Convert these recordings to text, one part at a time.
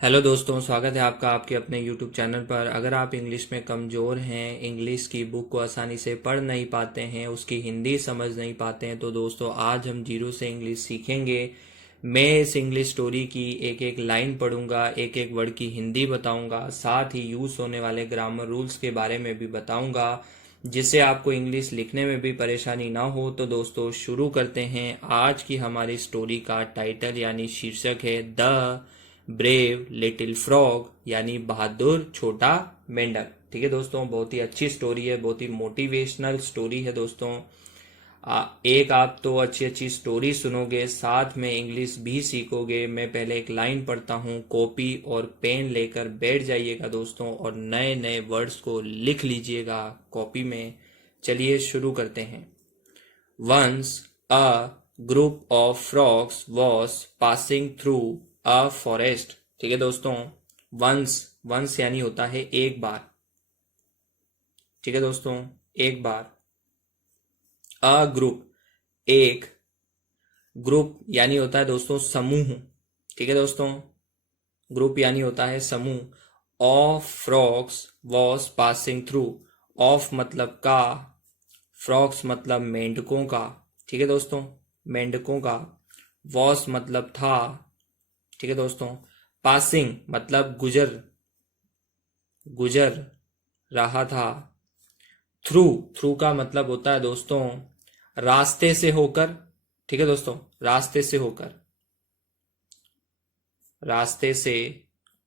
Hello दोस्तों, स्वागत है आपका आपके अपने यूट्यूब चैनल पर। अगर आप इंग्लिश में कमज़ोर हैं, इंग्लिश की बुक को आसानी से पढ़ नहीं पाते हैं, उसकी हिंदी समझ नहीं पाते हैं, तो दोस्तों आज हम जीरो से इंग्लिश सीखेंगे। मैं इस इंग्लिश स्टोरी की एक एक लाइन पढ़ूंगा, एक एक वर्ड की हिंदी बताऊंगा, साथ ही यूज़ होने वाले ग्रामर रूल्स के बारे में भी बताऊंगा, जिससे आपको इंग्लिश लिखने में भी परेशानी ना हो। तो दोस्तों शुरू करते हैं। आज की हमारी स्टोरी का टाइटल यानी शीर्षक है द ब्रेव लिटिल फ्रॉग, यानी बहादुर छोटा मेंढक। ठीक है दोस्तों, बहुत ही अच्छी स्टोरी है, बहुत ही मोटिवेशनल स्टोरी है दोस्तों। एक आप तो अच्छी अच्छी स्टोरी सुनोगे, साथ में इंग्लिश भी सीखोगे। मैं पहले एक लाइन पढ़ता हूँ, कॉपी और पेन लेकर बैठ जाइएगा दोस्तों, और नए नए वर्ड्स को लिख लीजिएगा कॉपी में। चलिए शुरू करते हैं। Once a group of frogs was passing through a forest। ठीक है दोस्तों, once यानी होता है एक बार। ठीक है दोस्तों, एक बार। अ ग्रुप एक, ग्रुप यानी होता है दोस्तों समूह। ठीक है दोस्तों, ग्रुप यानी होता है समूह। Of frogs was passing through, of मतलब का, फ्रॉग्स मतलब मेंढकों का। ठीक है दोस्तों, मेंढकों का। वॉस मतलब था। ठीक है दोस्तों, पासिंग मतलब गुजर, गुजर रहा था। थ्रू, थ्रू का मतलब होता है दोस्तों रास्ते से होकर। ठीक है दोस्तों, रास्ते से होकर, रास्ते से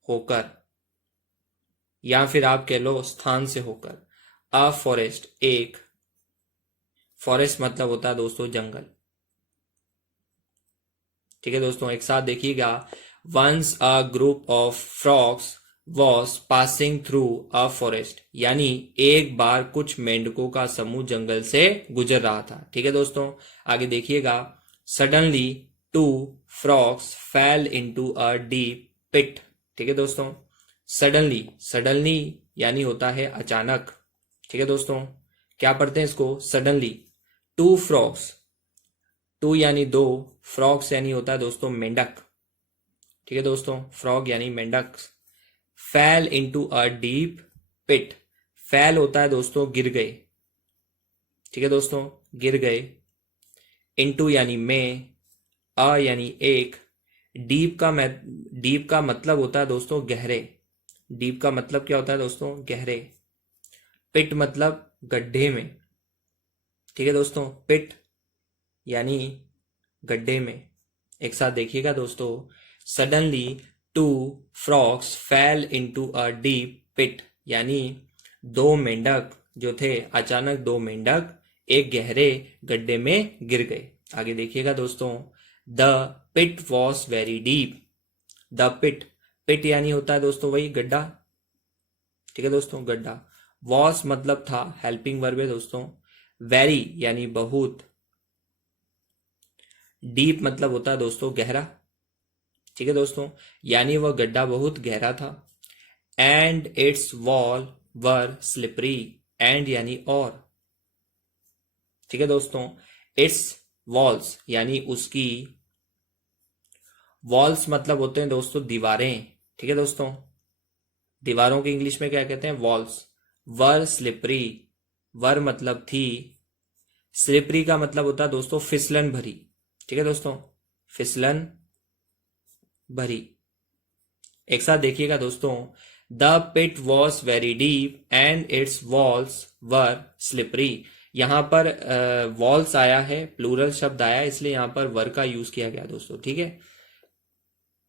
होकर, या फिर आप कह लो स्थान से होकर। अ फॉरेस्ट एक, फॉरेस्ट मतलब होता है दोस्तों जंगल। ठीक है दोस्तों, एक साथ देखिएगा। Once a group of frogs was passing through a forest, यानी एक बार कुछ मेंढकों का समूह जंगल से गुजर रहा था। ठीक है दोस्तों, आगे देखिएगा। Suddenly two frogs fell into a deep pit. ठीक है दोस्तों, सडनली, सडनली यानी होता है अचानक। ठीक है दोस्तों, क्या पढ़ते हैं इसको, सडनली। टू फ्रॉग्स, टू यानी दो, फ्रॉग्स यानी होता है दोस्तों मेंढक। ठीक है दोस्तों, फ्रॉग यानी मेंढक। फैल इनटू अ डीप पिट, फैल होता है दोस्तों गिर गए। ठीक है दोस्तों, गिर गए। इनटू यानी में, अ यानी एक, डीप का मतलब होता है दोस्तों गहरे। डीप का मतलब क्या होता है दोस्तों, गहरे। पिट मतलब गड्ढे में। ठीक है दोस्तों, पिट यानी गड्ढे में। एक साथ देखिएगा दोस्तों। Suddenly two frogs fell into a deep pit, यानी दो मेंढक जो थे, अचानक दो मेंढक एक गहरे गड्ढे में गिर गए। आगे देखिएगा दोस्तों। The pit was very deep, the pit, pit यानी होता है दोस्तों वही गड्ढा। ठीक है दोस्तों, गड्ढा। वॉज मतलब था, हेल्पिंग वर्ब है दोस्तों। वेरी यानी बहुत। डीप मतलब होता है दोस्तों गहरा। ठीक है दोस्तों, यानी वह गड्ढा बहुत गहरा था। And it's wall were slippery, and यानी और। ठीक है दोस्तों, इट्स वॉल्स यानी उसकी, वॉल्स मतलब होते हैं दोस्तों दीवारें। ठीक है दोस्तों, दीवारों की इंग्लिश में क्या कहते हैं, वॉल्स। वर स्लिपरी, वर मतलब थी, स्लिपरी का मतलब होता है दोस्तों फिसलन भरी। ठीक है दोस्तों, फिसलन भरी। एक साथ देखिएगा दोस्तों। The pit was very deep and its walls were slippery. यहां पर वॉल्स आया है, प्लूरल शब्द आया है, इसलिए यहां पर वर का यूज किया गया दोस्तों। ठीक है,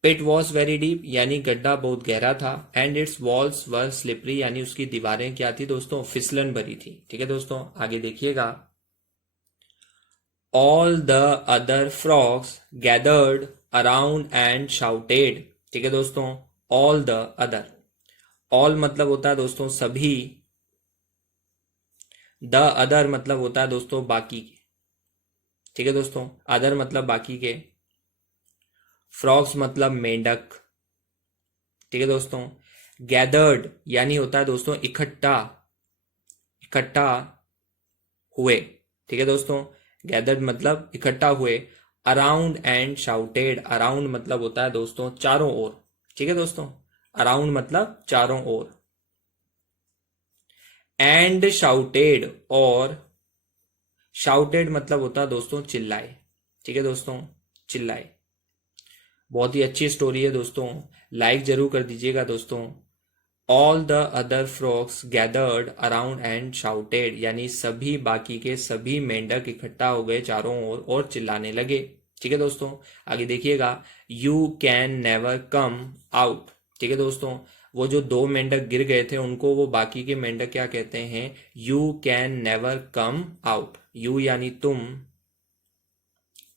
पिट वॉज वेरी डीप यानी गड्ढा बहुत गहरा था, and its walls were slippery यानी उसकी दीवारें क्या थी दोस्तों, फिसलन भरी थी। ठीक है दोस्तों, आगे देखिएगा। All the other frogs gathered around and shouted. ठीक है दोस्तों, ऑल द अदर, ऑल मतलब होता है दोस्तों सभी, द अदर मतलब होता है दोस्तों बाकी के। ठीक है दोस्तों, अदर मतलब बाकी के, फ्रॉग्स मतलब मेंढक। ठीक है दोस्तों, गैदर्ड यानी होता है दोस्तों इकट्ठा, इकट्ठा हुए। ठीक है दोस्तों, गैदर्ड मतलब इकट्ठा हुए। अराउंड एंड शाउटेड, अराउंड मतलब होता है दोस्तों चारों ओर। ठीक है दोस्तों, अराउंड मतलब चारों ओर। एंड शाउटेड, और शाउटेड मतलब होता है दोस्तों चिल्लाए। ठीक है दोस्तों, चिल्लाए। बहुत ही अच्छी स्टोरी है दोस्तों, लाइक जरूर कर दीजिएगा दोस्तों। All the other frogs gathered around and shouted, यानी सभी बाकी के सभी मेंढक इकट्ठा हो गए चारों ओर और चिल्लाने लगे। ठीक है दोस्तों, आगे देखिएगा। You can never come out. ठीक है दोस्तों, वो जो दो मेंढक गिर गए थे उनको वो बाकी के मेंढक क्या कहते हैं? You can never come out. You यानी तुम,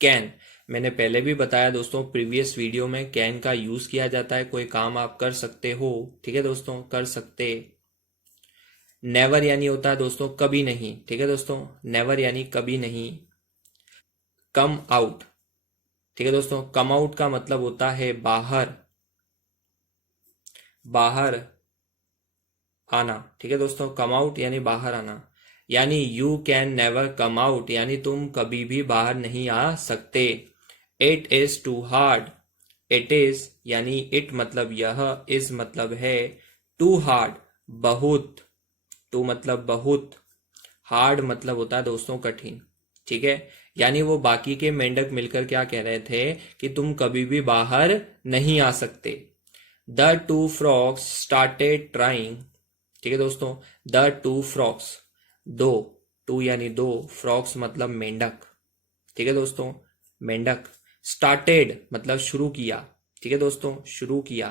कैन, मैंने पहले भी बताया दोस्तों प्रीवियस वीडियो में, कैन का यूज किया जाता है कोई काम आप कर सकते हो। ठीक है दोस्तों, कर सकते। नेवर यानी होता है दोस्तों कभी नहीं। ठीक है दोस्तों, नेवर यानी कभी नहीं। कम आउट, ठीक है दोस्तों, कम आउट का मतलब होता है बाहर, बाहर आना। ठीक है दोस्तों, कम आउट यानी बाहर आना। यानी you can never come out, यानी तुम कभी भी बाहर नहीं आ सकते। It is too hard, it is यानी इट मतलब यह, इज मतलब है, टू हार्ड बहुत, टू मतलब बहुत, हार्ड मतलब होता है दोस्तों कठिन। ठीक है, यानी वो बाकी के मेंढक मिलकर क्या कह रहे थे कि तुम कभी भी बाहर नहीं आ सकते। The two frogs started trying. ठीक है दोस्तों, द टू फ्रॉक्स, दो, टू यानी दो, फ्रॉक्स मतलब मेंढक। ठीक है दोस्तों, मेंढक। स्टार्टेड मतलब शुरू किया। ठीक है दोस्तों, शुरू किया।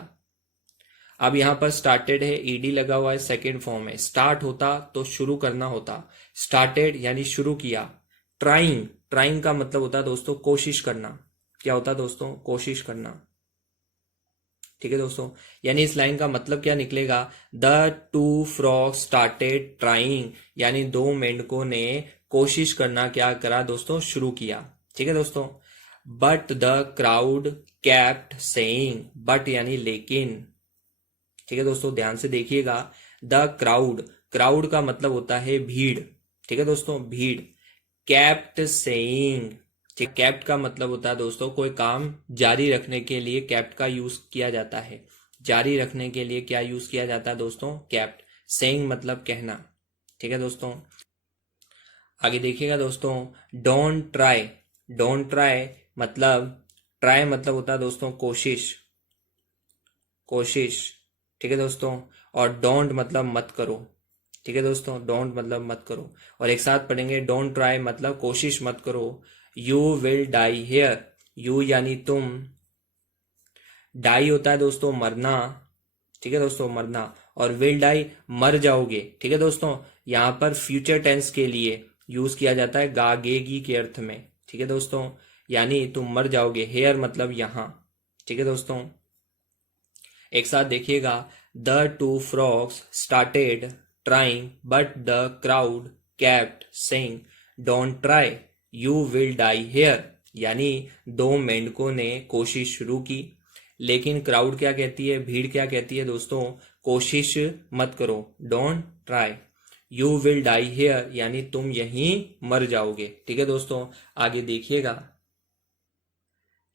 अब यहां पर स्टार्टेड है, ईडी लगा हुआ है, सेकेंड फॉर्म है। स्टार्ट होता तो शुरू करना होता, स्टार्टेड यानी शुरू किया। ट्राइंग, ट्राइंग का मतलब होता है दोस्तों कोशिश करना। क्या होता है दोस्तों? कोशिश करना। ठीक है दोस्तों, यानी इस लाइन का मतलब क्या निकलेगा? The two frogs started trying, यानी दो मेंढकों ने कोशिश करना क्या करा दोस्तों? शुरू किया। ठीक है दोस्तों, but the crowd kept saying, but यानी लेकिन। ठीक है दोस्तों, ध्यान से देखिएगा। द क्राउड, क्राउड का मतलब होता है भीड़। ठीक है दोस्तों, भीड़। कैप्ट सेइंग, ठीक, कैप्ट का मतलब होता है दोस्तों कोई काम जारी रखने के लिए कैप्ट का यूज किया जाता है। जारी रखने के लिए क्या यूज किया जाता है दोस्तों? कैप्ट। सेइंग मतलब कहना। ठीक है दोस्तों, आगे देखिएगा दोस्तों। डोंट ट्राई, डोंट ट्राई मतलब, ट्राई मतलब होता है दोस्तों कोशिश, कोशिश। ठीक है दोस्तों, और डोंट मतलब मत करो। ठीक है दोस्तों, डोंट मतलब मत करो। और एक साथ पढ़ेंगे, डोंट ट्राई मतलब कोशिश मत करो। You will die here, you यानी तुम, डाई होता है दोस्तों मरना। ठीक है दोस्तों, मरना। और विल डाई मर जाओगे। ठीक है दोस्तों, यहां पर फ्यूचर टेंस के लिए यूज किया जाता है गागेगी के अर्थ में। ठीक है दोस्तों, यानी तुम मर जाओगे। हेयर मतलब यहां। ठीक है दोस्तों, एक साथ देखिएगा। The two frogs started trying but the crowd kept saying don't try you will die here, यानी दो मेंढकों ने कोशिश शुरू की, लेकिन क्राउड क्या कहती है, भीड़ क्या कहती है दोस्तों? कोशिश मत करो, don't try. You will die here यानी तुम यहीं मर जाओगे। ठीक है दोस्तों, आगे देखिएगा।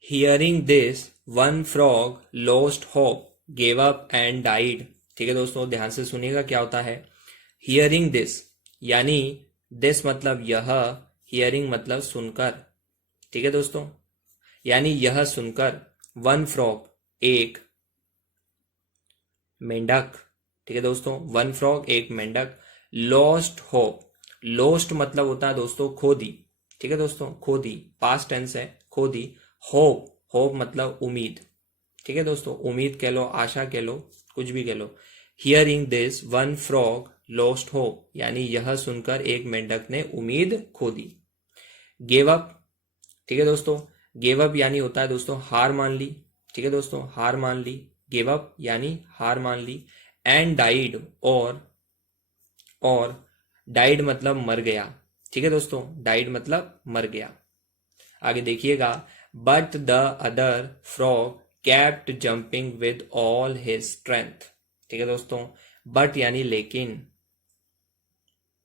Hearing this one frog lost hope gave up and died. ठीक है दोस्तों, ध्यान से सुनिएगा क्या होता है। हियरिंग दिस यानी दिस मतलब यह, हियरिंग मतलब सुनकर। ठीक है दोस्तों, यानी यह सुनकर, वन फ्रॉग एक मेंढक। ठीक है दोस्तों, वन फ्रॉग एक मेंढक। लॉस्ट होप, लॉस्ट मतलब होता है दोस्तों खो दी। ठीक है दोस्तों, खो दी, पास्ट टेंस है, खो दी। होप, होप मतलब उम्मीद। ठीक है दोस्तों, उम्मीद कह लो, आशा कह लो, कुछ भी कह लो। Hearing this one frog lost hope, यानी यह सुनकर एक मेंढक ने उम्मीद खो दी। गेव अप, ठीक है दोस्तों, गेव अप यानी होता है दोस्तों हार मान ली। ठीक है दोस्तों, हार मान ली, गिव अप यानी हार मान ली। एंड डाइड, और डाइड मतलब मर गया। ठीक है दोस्तों, डाइड मतलब मर गया। आगे देखिएगा। But the other frog kept jumping with all his strength. ठीक है दोस्तों, बट यानी लेकिन,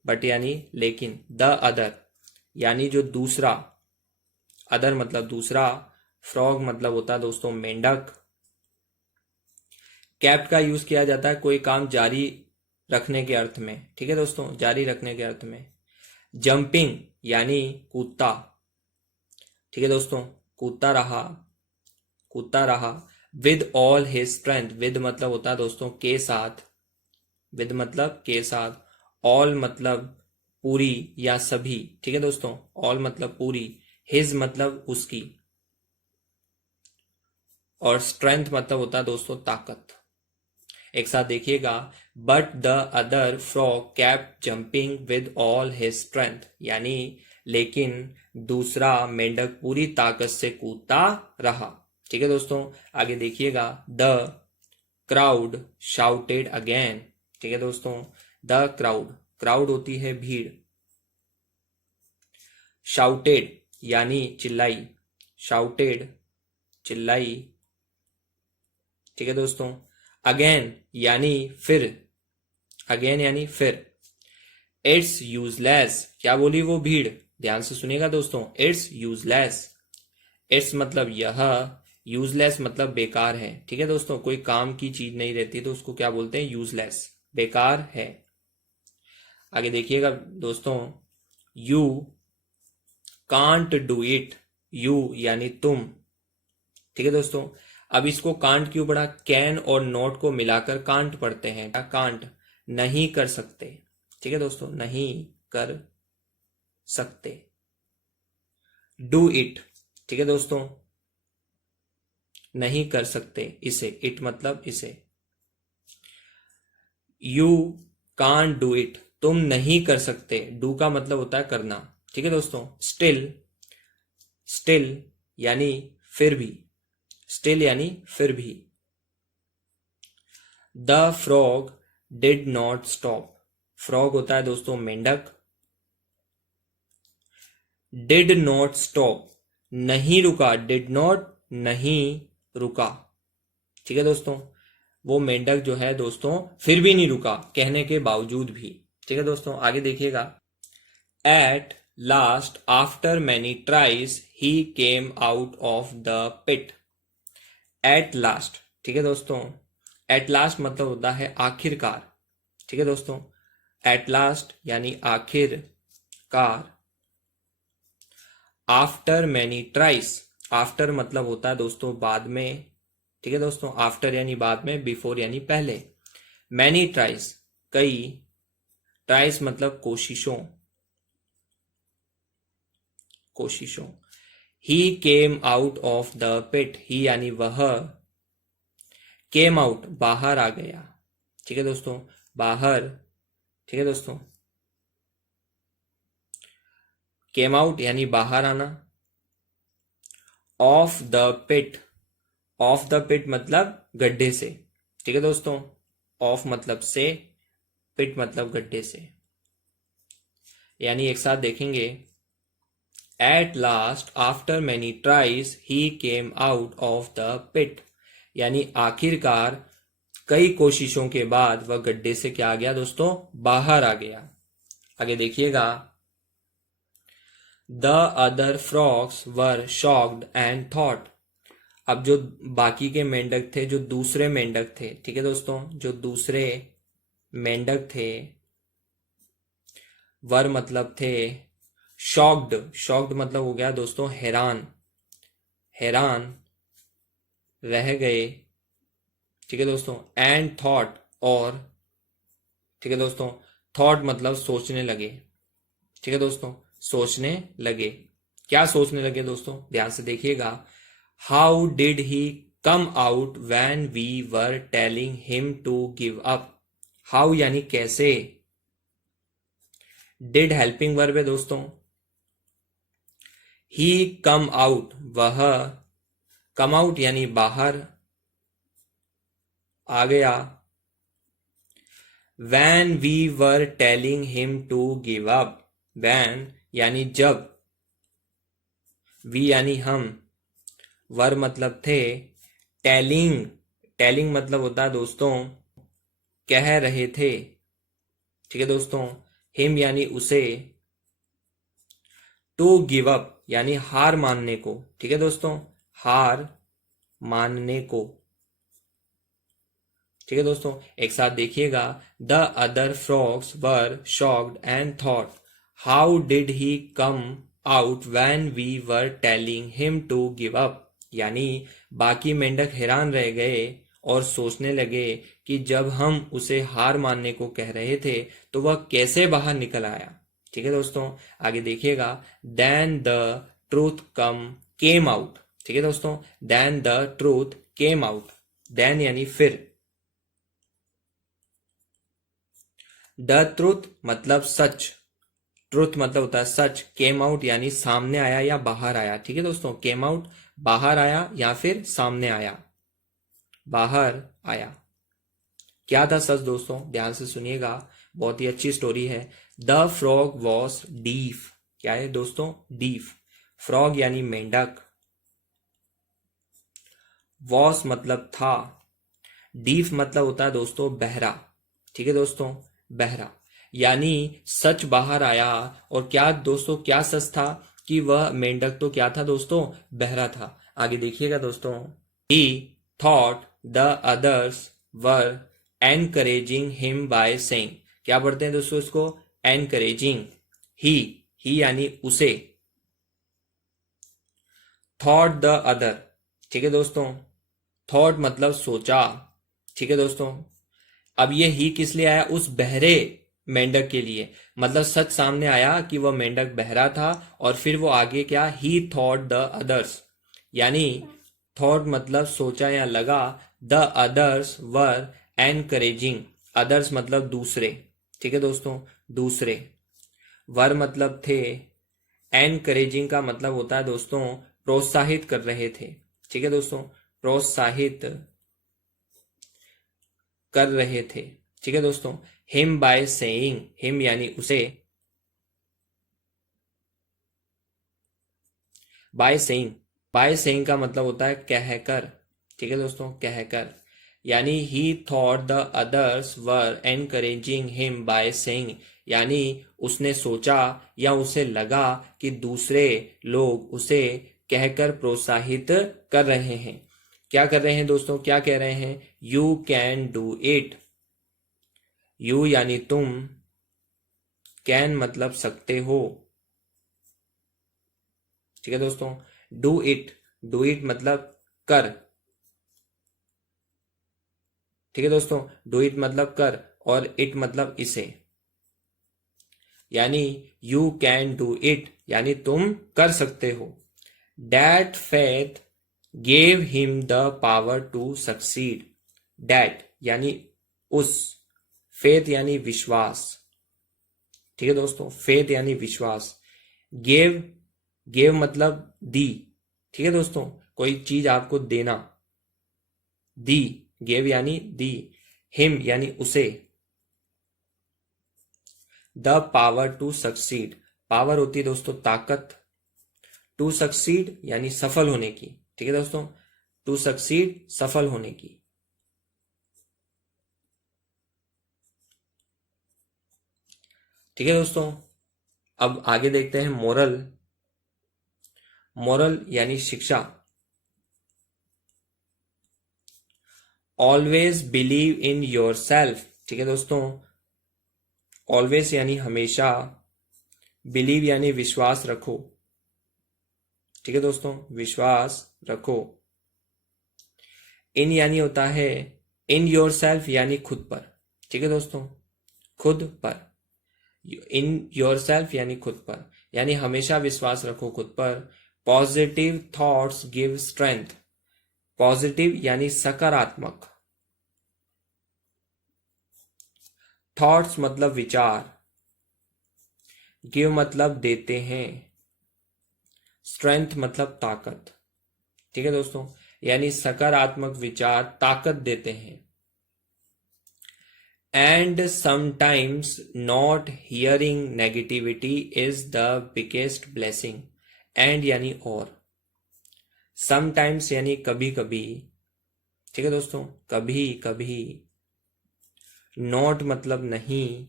बट यानी लेकिन, द अदर यानी जो दूसरा, अदर मतलब दूसरा, फ्रॉग मतलब होता है दोस्तों मेंढक। केप्ट का यूज किया जाता है कोई काम जारी रखने के अर्थ में, ठीक है दोस्तों, जारी रखने के अर्थ में। जंपिंग यानी कूदता, ठीक है दोस्तों, कूदता रहा, कूदता रहा। With all his strength, with मतलब होता है दोस्तों के साथ, विद मतलब के साथ, ऑल मतलब पूरी या सभी, ठीक है दोस्तों, ऑल मतलब पूरी, हिज मतलब उसकी, और स्ट्रेंथ मतलब होता है दोस्तों ताकत। एक साथ देखिएगा, but the other frog kept jumping with all his strength, यानी लेकिन दूसरा मेंढक पूरी ताकत से कूदता रहा, ठीक है दोस्तों। आगे देखिएगा, द क्राउड शाउटेड अगेन, ठीक है दोस्तों, द क्राउड, क्राउड होती है भीड़, शाउटेड यानी चिल्लाई, शाउटेड चिल्लाई, ठीक है दोस्तों। अगेन यानी फिर, अगेन यानी फिर। इट्स यूजलेस, क्या बोली वो भीड़, ध्यान से सुनिएगा दोस्तों, इट्स यूजलेस, इट्स मतलब यह, यूजलेस मतलब बेकार है, ठीक है दोस्तों, कोई काम की चीज नहीं रहती तो उसको क्या बोलते हैं, यूजलेस, बेकार है। आगे देखिएगा दोस्तों, you can't do it, you यानी तुम, ठीक है दोस्तों। अब इसको कांट क्यों पढ़ा, कैन और नॉट को मिलाकर कांट पढ़ते हैं, कांट नहीं कर सकते, ठीक है दोस्तों, नहीं कर सकते। डू इट, ठीक है दोस्तों, नहीं कर सकते इसे, इट मतलब इसे। यू कांट डू इट, तुम नहीं कर सकते, डू का मतलब होता है करना, ठीक है दोस्तों। स्टिल, स्टिल यानी फिर भी, स्टिल यानी फिर भी। The frog did not stop, frog होता है दोस्तों मेंढक, डिड नॉट स्टॉप नहीं रुका, डिड नॉट नहीं रुका, ठीक है दोस्तों, वो मेंढक जो है दोस्तों फिर भी नहीं रुका कहने के बावजूद भी, ठीक है दोस्तों। आगे देखिएगा, at last after many tries he came out of the pit, at last, ठीक है दोस्तों, एट लास्ट मतलब होता है आखिरकार, ठीक है दोस्तों, एट लास्ट यानी आखिरकार। आफ्टर मैनी ट्राइस, आफ्टर मतलब होता है दोस्तों बाद में, ठीक है दोस्तों, आफ्टर यानी बाद में, बिफोर यानी पहले। मैनी ट्राइस कई, ट्राइस मतलब कोशिशों, कोशिशों। He came out of the pit, he यानी वह, केम आउट बाहर आ गया, ठीक है दोस्तों, बाहर, ठीक है दोस्तों, केम आउट यानी बाहर आना। Of the pit, of the pit मतलब गड्ढे से, ठीक है दोस्तों, ऑफ मतलब से, पिट मतलब गड्ढे से। यानी एक साथ देखेंगे, at last after many tries he came out of the pit, यानी आखिरकार कई कोशिशों के बाद वह गड्ढे से क्या आ गया दोस्तों, बाहर आ गया। आगे देखिएगा, the other frogs were shocked and thought, अब जो बाकी के मेंढक थे, जो दूसरे मेंढक थे, ठीक है दोस्तों, जो दूसरे मेंढक थे, वर मतलब थे, शॉक्ड, शॉक्ड मतलब हो गया दोस्तों हैरान, हैरान रह गए, ठीक है दोस्तों। एंड थॉट और, ठीक है दोस्तों, थॉट मतलब सोचने लगे, ठीक है दोस्तों, सोचने लगे। क्या सोचने लगे दोस्तों, ध्यान से देखिएगा, how did he come out when we were telling him to give up, how यानी कैसे, डिड हेल्पिंग वर्ब है दोस्तों, ही कम आउट वह, कम आउट यानी बाहर आ गया, when we were telling him to give up, when यानी जब, वी यानी हम, वर मतलब थे, टेलिंग, टेलिंग मतलब होता है दोस्तों कह रहे थे, ठीक है दोस्तों, हिम यानी उसे, टू गिव अप यानी हार मानने को, ठीक है दोस्तों, हार मानने को। ठीक है दोस्तों, एक साथ देखिएगा। The other frogs were shocked and thought how did he come out when we were telling him to give up. यानी बाकी मेंढक हैरान रह गए और सोचने लगे कि जब हम उसे हार मानने को कह रहे थे तो वह कैसे बाहर निकल आया। ठीक है दोस्तों, आगे देखिएगा। Then the truth came out. ठीक है दोस्तों, then the truth came out. Then यानी फिर, द ट्रूथ मतलब सच, ट्रुथ मतलब होता है सच, केम आउट यानी सामने आया या बाहर आया। ठीक है दोस्तों, केम आउट बाहर आया या फिर सामने आया, बाहर आया। क्या था सच दोस्तों, ध्यान से सुनिएगा, बहुत ही अच्छी स्टोरी है। The frog was deaf. क्या है दोस्तों, डीफ। फ्रॉग यानी मेंढक, वॉस मतलब था, डीफ मतलब होता है दोस्तों बहरा। ठीक है दोस्तों, बहरा। यानी सच बाहर आया। और क्या दोस्तों, क्या सच था कि वह मेंढक तो क्या था दोस्तों, बहरा था। आगे देखिएगा दोस्तों। ही thought the others were encouraging him by saying. क्या पढ़ते हैं दोस्तों इसको, एनकरेजिंग। ही यानी उसे, थॉट द अदर। ठीक है दोस्तों, थॉट मतलब सोचा। ठीक है दोस्तों, अब ये ही किस लिए आया, उस बहरे मेंढक के लिए। मतलब सच सामने आया कि वह मेंढक बहरा था और फिर वो आगे क्या, ही थॉट द अदर्स। यानी थॉट मतलब सोचा या लगा, the others were encouraging. Others मतलब दूसरे। ठीक है दोस्तों, दूसरे। वर मतलब थे, एनकरेजिंग का मतलब होता है दोस्तों प्रोत्साहित कर रहे थे। ठीक है दोस्तों, प्रोत्साहित कर रहे थे। ठीक है दोस्तों, हिम बाय सेइंग, हिम यानी उसे, बाय सेइंग। बाय सेइंग का मतलब होता है कहकर। ठीक है दोस्तों, कहकर। यानी ही thought the others were encouraging him by saying. यानी उसने सोचा या उसे लगा कि दूसरे लोग उसे कहकर प्रोत्साहित कर रहे हैं। क्या कर रहे हैं दोस्तों, क्या कह रहे हैं, you can do it. You यानी तुम, कैन मतलब सकते हो। ठीक है दोस्तों, डू इट, डू इट मतलब कर। ठीक है दोस्तों, डू इट मतलब कर और इट मतलब इसे। यानी यू कैन डू इट यानी तुम कर सकते हो। That faith gave him the power to succeed. That यानी उस, फेथ यानी विश्वास। ठीक है दोस्तों, फेथ यानी विश्वास। गेव, गेव मतलब दी। ठीक है दोस्तों, कोई चीज आपको देना, दी, गेव यानी दी। हिम यानी उसे, the power to succeed. Power होती है दोस्तों ताकत, टू सक्सीड यानी सफल होने की। ठीक है दोस्तों, टू सक्सीड सफल होने की। ठीक है दोस्तों, अब आगे देखते हैं मोरल। मोरल यानी शिक्षा। Always believe in your self. ठीक है दोस्तों, ऑलवेज यानी हमेशा, बिलीव यानी विश्वास रखो। ठीक है दोस्तों, विश्वास रखो। इन यानी होता है, इन योर सेल्फ यानी खुद पर। ठीक है दोस्तों, खुद पर। इन योर सेल्फ यानी खुद पर, यानी हमेशा विश्वास रखो खुद पर। Positive thoughts give strength. Positive यानी सकारात्मक, थॉट्स मतलब विचार, गिव मतलब देते हैं, स्ट्रेंथ मतलब ताकत। ठीक है दोस्तों, यानी सकारात्मक विचार ताकत देते हैं। And sometimes not hearing negativity is the biggest blessing. And यानी और, समटाइम्स यानी कभी कभी। ठीक है दोस्तों, कभी कभी। नॉट मतलब नहीं,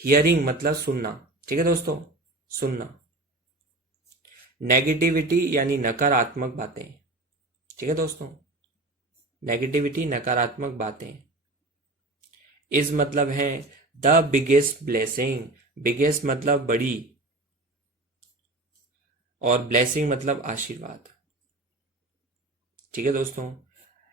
हियरिंग मतलब सुनना। ठीक है दोस्तों, सुनना। नेगेटिविटी यानी नकारात्मक बातें। ठीक है दोस्तों, नेगेटिविटी नकारात्मक बातें। इज मतलब है द बिगेस्ट ब्लेसिंग, बिगेस्ट मतलब बड़ी, और ब्लेसिंग मतलब आशीर्वाद। ठीक है दोस्तों,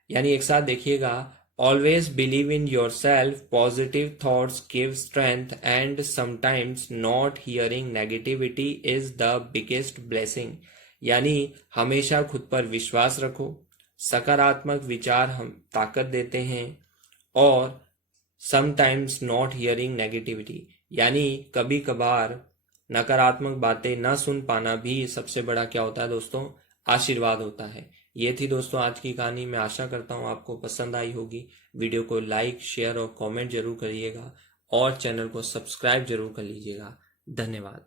यानी एक साथ देखिएगा, always believe in your self, positive thoughts give strength and sometimes not hearing negativity is the biggest blessing. यानी हमेशा खुद पर विश्वास रखो, सकारात्मक विचार हम ताकत देते हैं, और समटाइम्स नॉट हियरिंग नेगेटिविटी, यानी कभी कभार नकारात्मक बातें न सुन पाना भी सबसे बड़ा क्या होता है दोस्तों, आशीर्वाद होता है। ये थी दोस्तों आज की कहानी। मैं आशा करता हूँ आपको पसंद आई होगी। वीडियो को लाइक, शेयर और कमेंट जरूर करिएगा, और चैनल को सब्सक्राइब जरूर कर लीजिएगा। धन्यवाद।